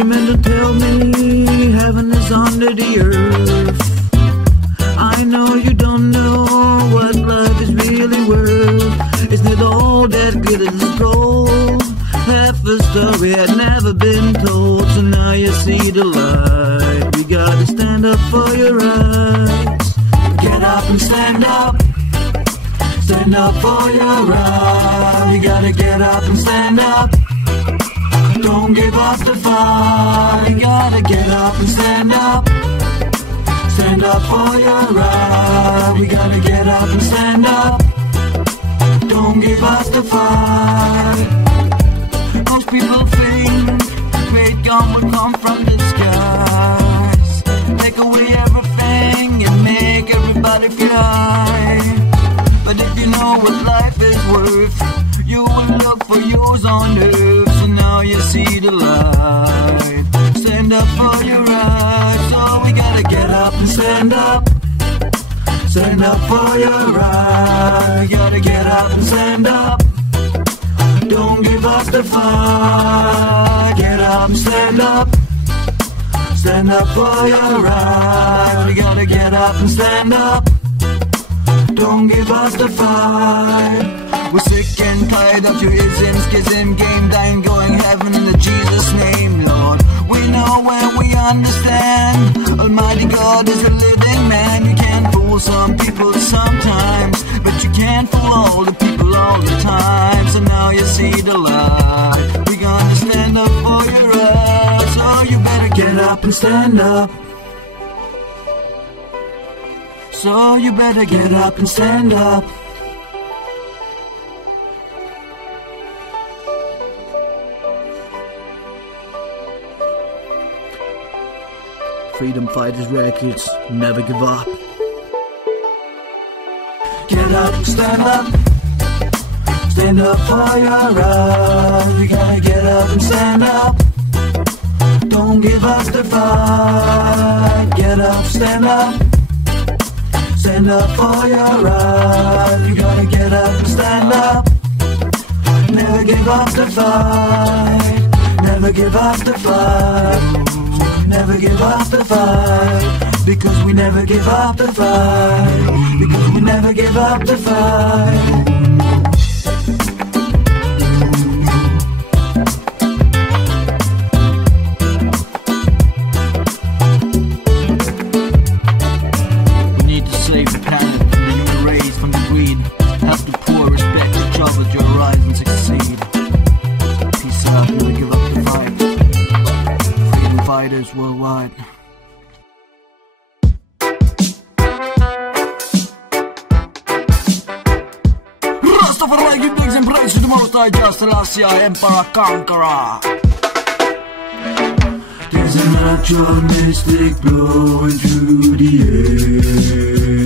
you meant to tell me heaven is under the earth? I know you don't know what life is really worth. It's not all that good as gold. Half a story had never been told, so now you see the light. We gotta stand up for your rights. Get up and stand up. Stand up for your rights. You gotta get up and stand up. Don't give up the fight. You gotta get up and stand up. Stand up for your right. We gotta get up and stand up. Don't give us the fight. Most people think great gun will come from the skies, take away everything and make everybody fly. But if you know what life is worth, you will look for yours on earth. So now you see the light. Stand up for your rights. So we gotta get up and stand up. Stand up for your rights. We gotta get up and stand up. Don't give us the fight. Get up and stand up. Stand up for your rights. We gotta get up and stand up. Don't give us the fight. We're sick and tired of your ism, schism, game, dying, going heaven in the Jesus name, Lord. We know and we understand Almighty God is a living man. You can fool some people sometimes, but you can't fool all the people all the time. So now you see the light. We gonna stand up for your rights. So you better get up and stand up. So you better get up and stand up. Freedom Fighters Records, never give up. Get up and stand up. Stand up for your rights. We gotta get up and stand up. Don't give us the fight. Get up, stand up. Stand up for your rights. You gotta get up and stand up. Never give up the fight. Never give up the fight. Never give up the fight. Because we never give up the fight. Because we never give up the fight. Worldwide. Rastafari give thanks and praise to the Most High, Jah Selassie, Emperor Conqueror. There's a natural mystic blowing through the air.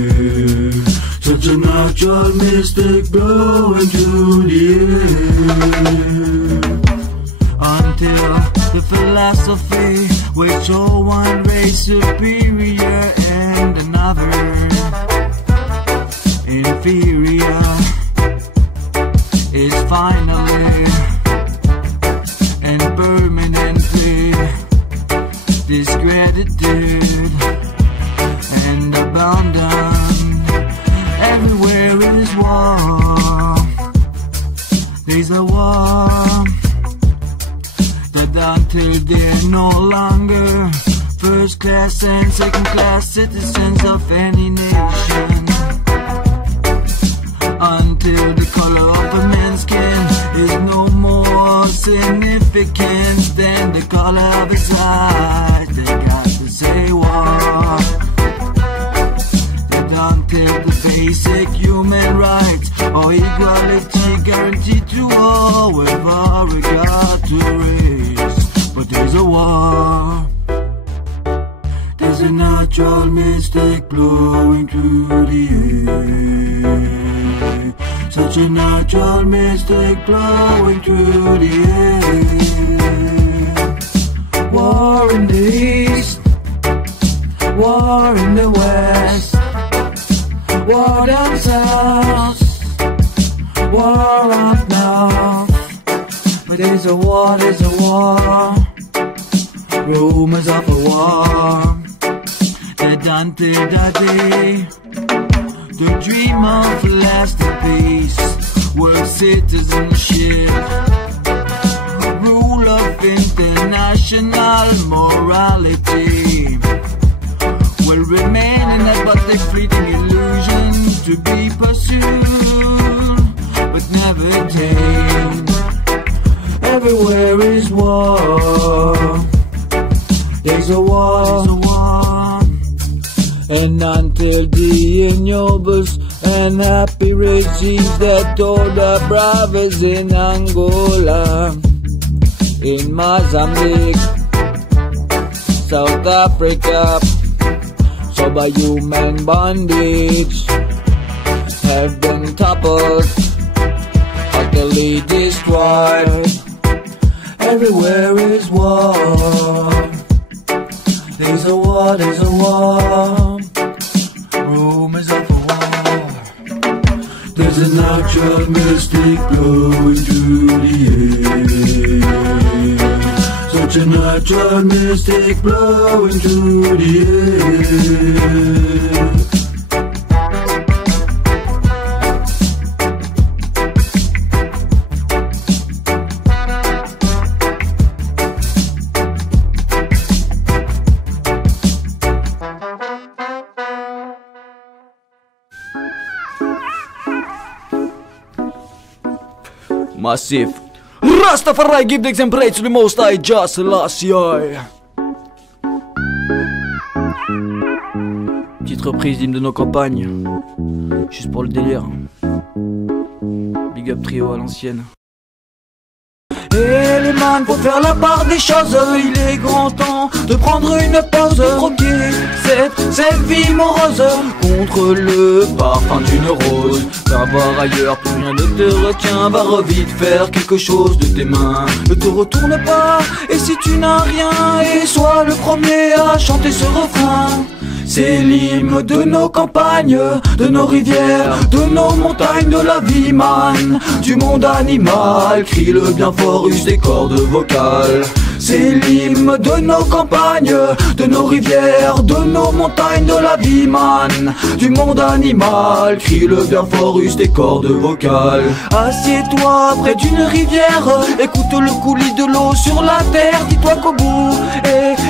Such a natural mystic blowing through the air. Until the philosophy which all one race superior and another inferior is finally and permanently discredited and abandoned. Everywhere is war. There's a war. Until they're no longer first class and second class citizens of any nation. Until the color of a man's skin is no more significant than the color of his eyes. They got to say war. And until the basic human rights or equality guaranteed to all, we've all regard to race. But there's a war. There's a natural mystic blowing through the air. Such a natural mystic blowing through the air. War in the east, war in the west, war down south, war up north. But there's a war, there's a war. Rumors of a war that until that day, the dream of lasting peace, world citizenship, rule of international morality will remain in a but a fleeting illusion to be pursued but never attained. Everywhere is war. There's a war, and until the ignobles and happy regimes that told the brothers in Angola, in Mozambique, South Africa, so by human bondage, have been toppled, utterly destroyed. Everywhere is war. There's a war, there's a war. Rumors of a war. There's a natural mystic blowing through the air. Such a natural mystic blowing through the air. Massive Rastafari, give the exemplary to the most high, just last year. Petite reprise d'hymne de nos campagnes, juste pour le délire. Big up trio à l'ancienne. Et les man, faut faire la part des choses. Il est grand temps de prendre une pause, de croquer cette vie morose contre le parfum d'une rose. Va voir ailleurs, plus rien ne te retient. Va vite faire quelque chose de tes mains. Ne te retourne pas, et si tu n'as rien, et sois le premier à chanter ce refrain. C'est l'hymne de nos campagnes, de nos rivières, de nos montagnes, de la vie man, du monde animal. Crie le bien fort, use des cordes vocales. C'est l'hymne de nos campagnes, de nos rivières, de nos montagnes, de la vie man, du monde animal. Crie le bien fort, use des cordes vocales. Assieds-toi près d'une rivière, écoute le coulis de l'eau sur la terre. Dis-toi qu'au bout,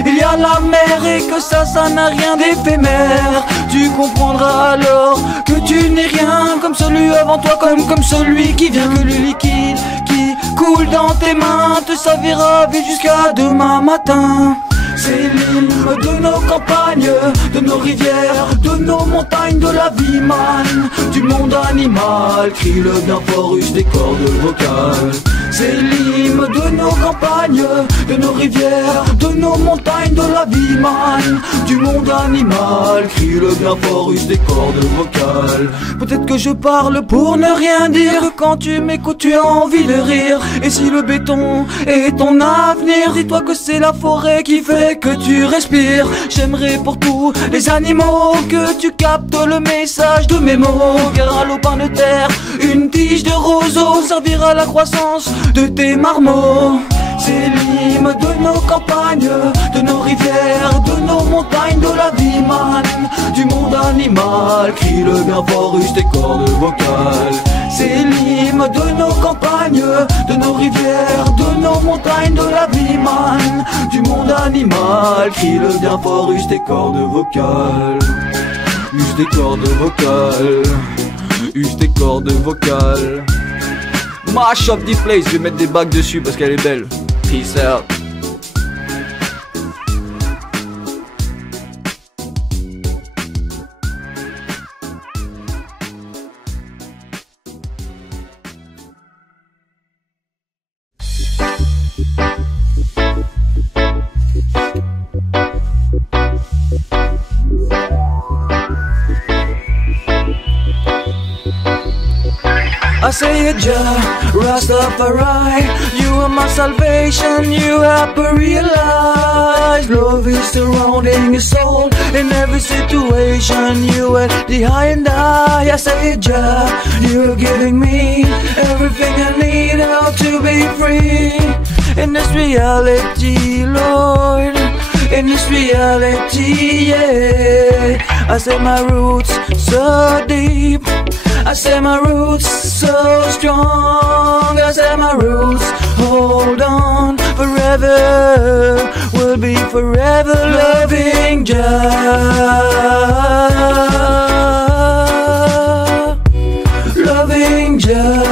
il y a la mer et que ça n'a rien d'éphémère. Tu comprendras alors que tu n'es rien comme celui avant toi, comme celui qui vient. Que le liquide qui coule dans tes mains te servira vite jusqu'à demain matin. C'est l'hymne de nos campagnes, de nos rivières, de nos montagnes, de la vie man, du monde animal. Crie le bien fort, use des cordes vocales. C'est l'hymne de nos campagnes, de nos rivières, de nos montagnes, de la vie man, du monde animal. Crie le bien fort, use des cordes vocales. Peut-être que je parle pour ne rien dire, que quand tu m'écoutes tu as envie de rire. Et si le béton est ton avenir, dis-toi que c'est la forêt qui fait que tu respires. J'aimerais pour tous les animaux que tu captes le message de mes mots. Car à l'opin de terre, une tige de roseau servira à la croissance de tes marmots. C'est l'hymne de nos campagnes, de nos rivières, de nos montagnes, de la vie man, du monde animal. Crie le bien fort, use tes cordes vocales. C'est l'hymne de nos campagnes, de nos rivières, de nos montagnes, de la vie man, du monde animal. Crie le bien fort, use tes cordes vocales. Use tes cordes vocales. Use tes cordes vocales. Mash up the place, je vais mettre des bagues dessus parce qu'elle est belle. Peace out. I say it, Jah, Rastafari, you are my salvation, you have to realize love is surrounding your soul in every situation, you are the high and I say it, Jah, you're giving me everything I need now to be free in this reality, Lord. in this reality, yeah. I said my roots so deep, I said my roots so strong, I said my roots hold on forever, we'll be forever loving Jah, loving Jah.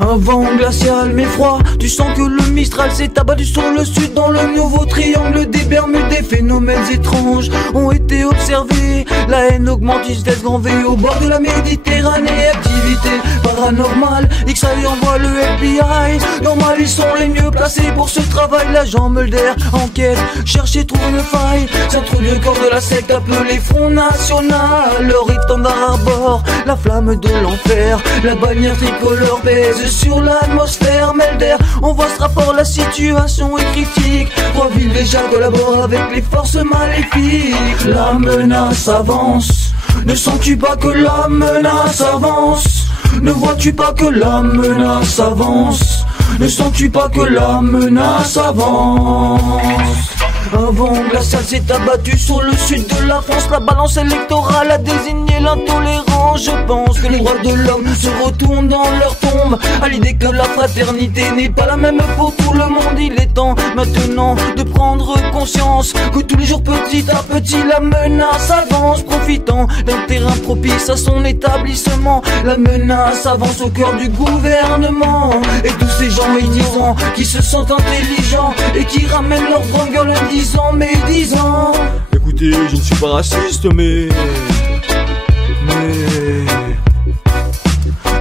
Un vent glacial mais froid, tu sens que le Mistral s'est abattu sur le sud. Dans le nouveau triangle des Bermudes, des phénomènes étranges ont été observés. La haine augmente, il se laisse grand V au bord de la Méditerranée. Activité paranormale, XAI envoie le FBI. Normal, ils sont les mieux placés pour ce travail. L'agent Mulder enquête, cherche et trouve une faille. S'introduit le corps de la secte appelé Front National. Leur étendard arbore la flamme de l'enfer. La bannière tricolore pèse sur l'atmosphère. Mulder envoie ce rapport, la situation est critique. Trois villes déjà collaborent avec les forces maléfiques. La menace avance, ne sens-tu pas que la menace avance? Ne vois-tu pas que la menace avance? Ne sens-tu pas que la menace avance? Un vent glacial s'est abattu sur le sud de la France. La balance électorale a désigné l'intolérant. Je pense que les droits de l'homme se retournent dans leur tombe, à l'idée que la fraternité n'est pas la même pour tout le monde. Il est temps maintenant de prendre conscience que tous les jours petit à petit la menace avance. Profitant d'un terrain propice à son établissement, la menace avance au cœur du gouvernement. Et tous ces gens ignorants qui se sentent intelligents et qui ramènent leur grande gueule en disant mais disant: écoutez, je ne suis pas raciste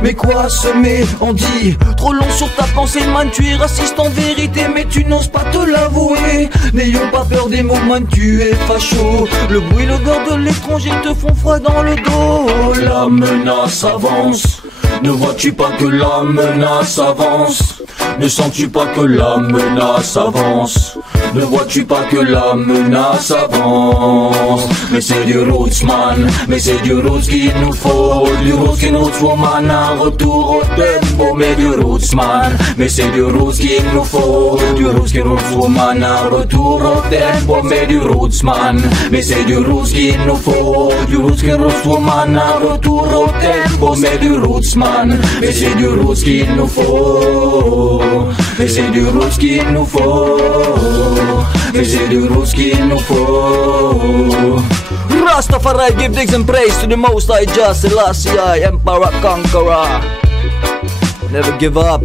mais quoi semer? On dit trop long sur ta pensée, man, tu es raciste en vérité, mais tu n'oses pas te l'avouer. N'ayons pas peur des mots, man, tu es facho. Le bruit, le l'odeur de l'étranger te font froid dans le dos. La menace avance, ne vois-tu pas que la menace avance? Ne sens-tu pas que la menace avance? Ne vois-tu pas que la menace avance? Mais c'est du roots, man, mais c'est du roots qu'il nous faut. Du roots qui nous faut, man, un retour au tempo. Mais du roots, man, mais c'est du roots qu'il nous faut. Du roots qui nous faut, man, un retour au tempo. Mais du roots, man, mais c'est du roots qu'il nous faut. Du roots qui nous faut, man, un retour au tempo. Mais du roots, man, mais c'est du roots qu'il nous faut. Mais c'est du roots qu'il nous faut. Mais c'est du roots qu'il nous faut. Rastafari give thanks and praise to the Most High Jah Selassie, Emperor Conqueror. Never give up.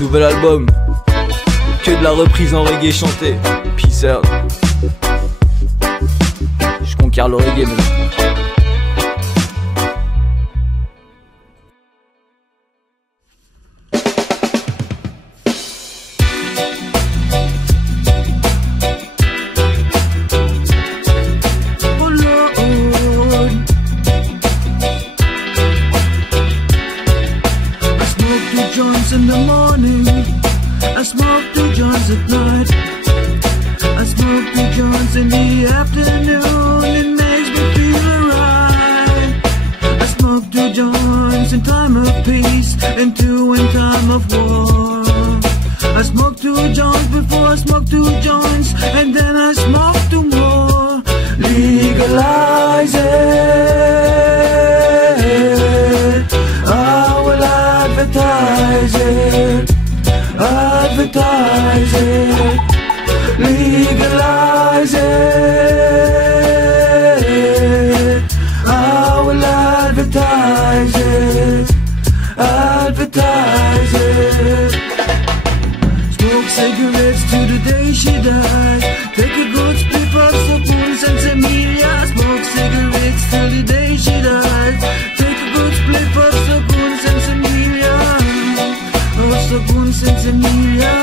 Nouvel album, que de la reprise en reggae chantée. Peace out. Je conquiers le reggae maintenant. In the morning, I smoke the joints at night. I smoke the joints in the afternoon, it makes me feel alright. I smoke the joints in time of peace and two in time of war. I smoke two joints before I smoke two joints, and then I smoke two more. Legalize it, I will advertise it, advertise it, legalize it, I will advertise it, advertise it. Smoke cigarettes to the day she dies. Take a good split of Sabun Sensemilia. Smoke cigarettes till the day she dies. Take a good split of Sabun Sensemilia. Oh, Sabun Sensemilia.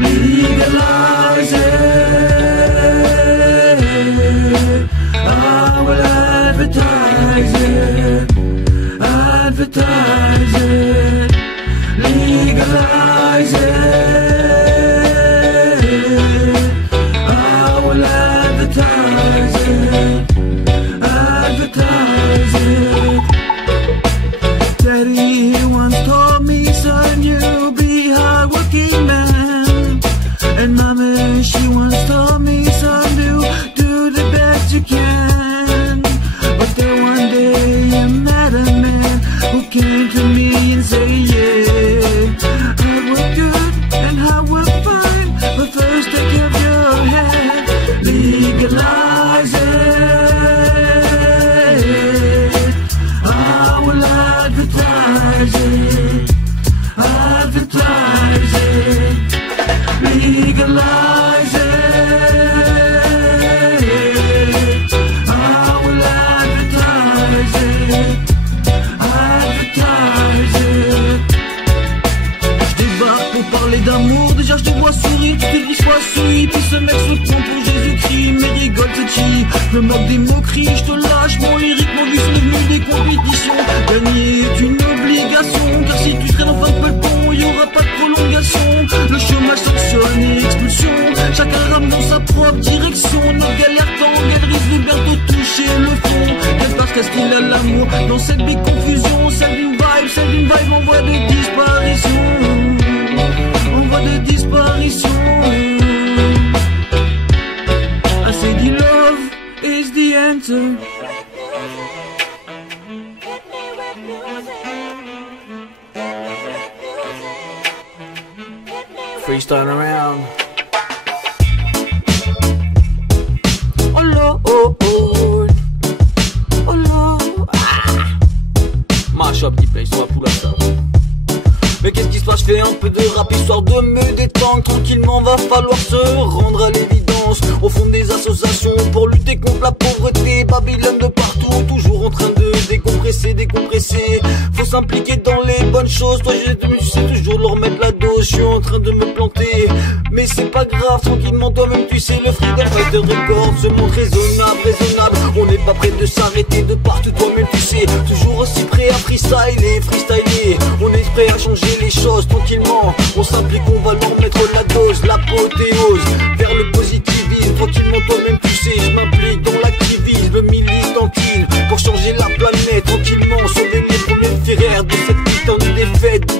Legalize it, I will advertise it, advertise it, legalize it, I will advertise it. But then one day you met a man who came to me and said, yeah, I was good and I was fine, but first take of your hand, legalize it. I will advertise it, advertise it, legalize it. D'amour, déjà je te vois sourire, tu te dis sois souris, puis ce mec se prend pour Jésus-Christ, mais rigole c'est chi, je me moque des moqueries, je te lâche mon lyrique, mon vice le venu des compétitions, gagner est une obligation, car si tu traînes en fin de peloton, y'aura pas de prolongation, le chômage sanctionne et expulsion, chacun rame dans sa propre direction, nos galères tendent, elles risquent de bientôt toucher le fond, qu'est-ce parce qu'est-ce qu'il a l'amour, dans cette big confusion, celle d'une vibe en voie de disparition. En voie de disparition. I said the love is the answer. Freestyle around. Oh Lord, oh Lord, oh Lord. Mash up the place, on va pour la salle. Mais qu'est-ce qui se passe, je fais un peu de rap histoire de me détendre. Tranquillement va falloir se rendre à l'évidence. Au fond des associations pour lutter contre la pauvreté. Babylone de partout, toujours en train de décompresser. Faut s'impliquer dans les bonnes choses. Toi je sais toujours leur mettre la dose. Je suis en train de me planter, mais c'est pas grave, tranquillement toi-même tu sais. Le Freedom Fighter Record se montre raisonnable. On n'est pas prêt de s'arrêter de partout, toi-même tu sais. Toujours aussi prêt à freestyler. On est prêt à changer les choses tranquillement, on s'implique, on va leur mettre la dose, l'apothéose, vers le positivisme, tranquillement toi-même tu sais, je m'implique dans l'activisme, le militantisme, pour changer la planète, tranquillement, sauver les premiers frères de cette putain de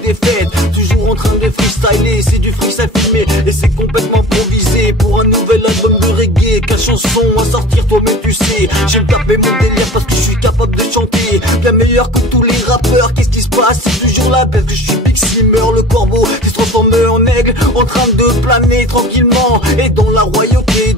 défaite, toujours en train de freestyler, c'est du freestyle filmé, et c'est complètement improvisé, pour un nouvel album de reggae, 15 chansons à sortir, toi-même tu sais, j'aime taper mon délire parce que je suis capable de chanter, bien meilleur que tous les rappeurs, qu'est-ce qui se passe, c'est toujours la bête que je suis Big Simmer, le corbeau qui se transforme en aigle, en train de planer tranquillement, et dans la royauté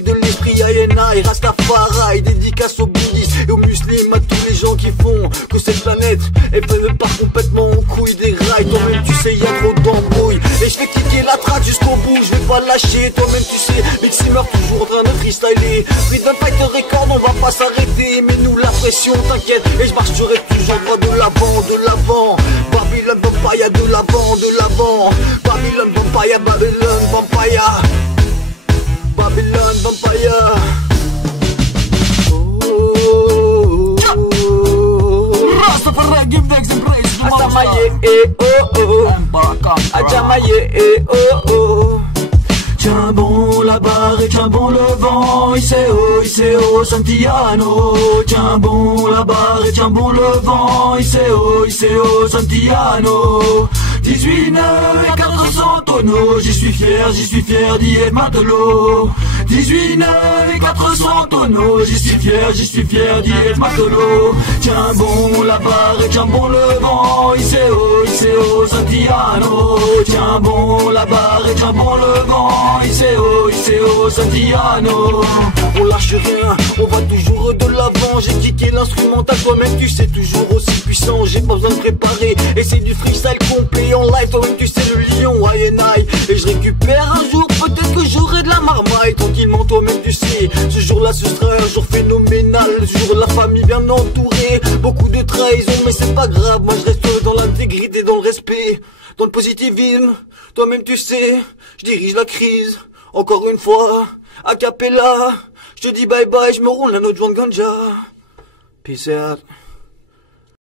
de l'esprit INI, Rastafari, dédicace aux bouddhistes et aux musulmans, à tous les gens qui font que cette planète est même pas complètement en couille des rails, toi-même tu sais, y'a trop d'embrouilles, et je vais kicker la trace jusqu'au bout, je vais pas lâcher, toi-même tu sais, Big Simmer toujours en train de freestyler, Freedom Fighter Record, on va pas s'arrêter, mais nous la pression, t'inquiète, et je marcherai toujours droit de l'avant, Babylon Vampire de l'avant, Babylon Vampire, Babylon Vampire. Rastafari give thanks and praise to Asamaye, Ajamaye, Tiens bon la barre et tiens bon le vent, Iseo, Santiano. Tiens bon la barre et tiens bon le vent, Iseo, Santiano. 18 nœuds et 400 tonneaux, j'y suis fier d'y être matelot. 18 nœuds et 400 tonneaux, j'y suis fier d'y être matelot. Tiens bon la barre et tiens bon le vent, Iseo, Santiano. Tiens bon la barre et tiens bon le vent, Iseo, Santiano. On lâche rien, on va toujours de l'avant. J'ai kické l'instrumental, toi-même tu sais, toujours aussi puissant. J'ai pas besoin de préparer, et c'est du freestyle complet en live. Toi-même tu sais, le lion, INI. Et je récupère un jour, peut-être que j'aurai de la marmaille. Tranquillement, toi-même tu sais, ce jour-là ce sera un jour phénoménal. Ce jour la famille bien entourée, beaucoup de trahison, mais c'est pas grave. Moi je reste dans l'intégrité, dans le respect, dans le positivisme. Toi-même tu sais, je dirige la crise. Encore une fois, a cappella, je te dis bye bye, je me roule un autre joint de ganja. Peace out.